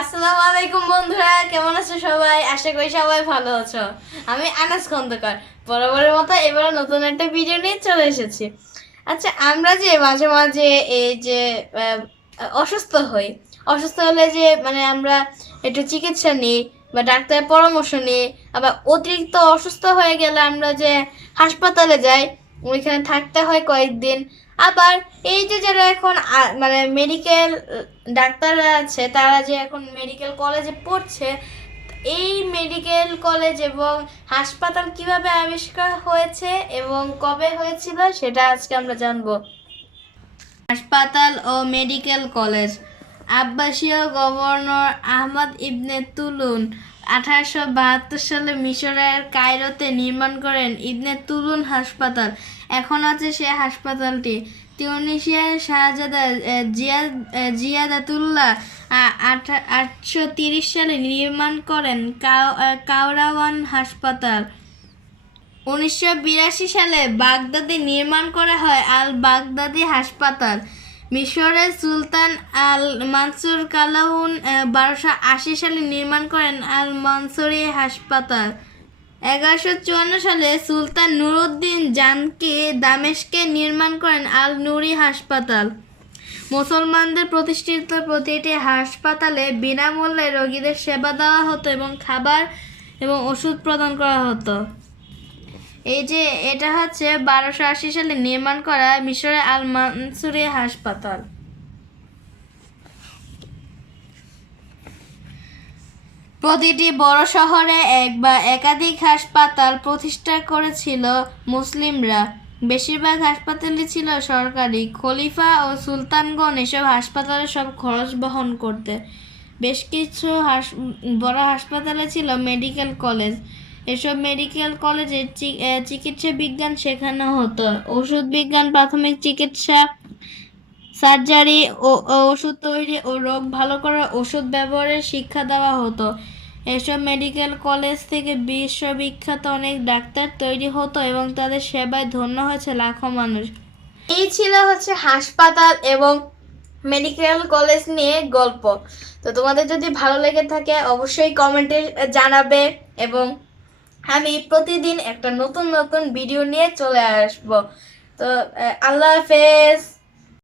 আসসালামু আলাইকুম বন্ধুরা, কেমন আছো সবাই? আশা করি সবাই ভালো আছো। আমি আনাস খন্দকার বরাবরের মতো এবার নতুন একটা ভিডিও নিয়ে চলে এসেছি। আচ্ছা, আমরা যে মাঝে মাঝে এই যে আহ, অসুস্থ হই, অসুস্থ হলে যে আমরা একটু চিকিৎসা নিই বা ডাক্তারের পরামর্শ নিই, আবার অতিরিক্ত অসুস্থ হয়ে গেলে আমরা যে হাসপাতালে যাই, ওইখানে থাকতে হয় কয়েকদিন। আবার এই যে যারা এখন মেডিকেল ডাক্তাররা আছে, তারা যে এখন মেডিকেল কলেজে পড়ছে, এই মেডিকেল কলেজ এবং হাসপাতাল কিভাবে আবিষ্কার হয়েছে এবং কবে হয়েছিল সেটা আজকে আমরা জানবো। হাসপাতাল ও মেডিকেল কলেজ। আব্বাসীয় গভর্নর আহমদ ইবনে তুলুন 1872 সালে মিশরের কায়রোতে নির্মাণ করেন ইবনে তুলুন হাসপাতাল। এখন আছে সে হাসপাতালটি। তিউনিসিয়ার শাহজাদা জিয়াদাতুল্লাহ 830 সালে নির্মাণ করেন কাওরাওয়ান হাসপাতাল। 1982 সালে বাগদাদে নির্মাণ করা হয় আল বাগদাদি হাসপাতাল। মিশরের সুলতান আল মানসুর কালাউন 1280 সালে নির্মাণ করেন আল মানসুরি হাসপাতাল। 1154 সালে সুলতান নুরউদ্দিন জানকি দামেস্কে নির্মাণ করেন আল নুরি হাসপাতাল। মুসলমানদের প্রতিষ্ঠিত প্রতিটি হাসপাতালে বিনামূল্যে রোগীদের সেবা দেওয়া হতো এবং খাবার এবং ওষুধ প্রদান করা হতো। এই যে এটা হচ্ছে 1280 সালে নির্মাণ করা মিশরের আল মানসুরি হাসপাতাল। প্রতিটি বড় শহরে এক বা একাধিক হাসপাতাল প্রতিষ্ঠা করেছিল মুসলিমরা। বেশিরভাগ হাসপাতালই ছিল সরকারি। খলিফা ও সুলতানগণ এসব হাসপাতালের সব খরচ বহন করতে। বেশ কিছু বড় হাসপাতালে ছিল মেডিকেল কলেজ। এসব মেডিকেল কলেজে চিকিৎসা বিজ্ঞান শেখানো হতো। ওষুধ বিজ্ঞান, প্রাথমিক চিকিৎসা, সার্জারি ও ওষুধ তৈরি ও রোগ ভালো করার ওষুধ ব্যবহারের শিক্ষা দেওয়া হতো। এসব মেডিকেল কলেজ থেকে বিশ্ববিখ্যাত অনেক ডাক্তার তৈরি হতো এবং তাদের সেবায় ধন্য হয়েছে লাখো মানুষ। এই ছিল হচ্ছে হাসপাতাল এবং মেডিকেল কলেজ নিয়ে গল্প। তো তোমাদের যদি ভালো লেগে থাকে অবশ্যই কমেন্টে জানাবে, এবং আমি প্রতিদিন একটা নতুন নতুন ভিডিও নিয়ে চলে আসব। তো আল্লাহ হাফেজ।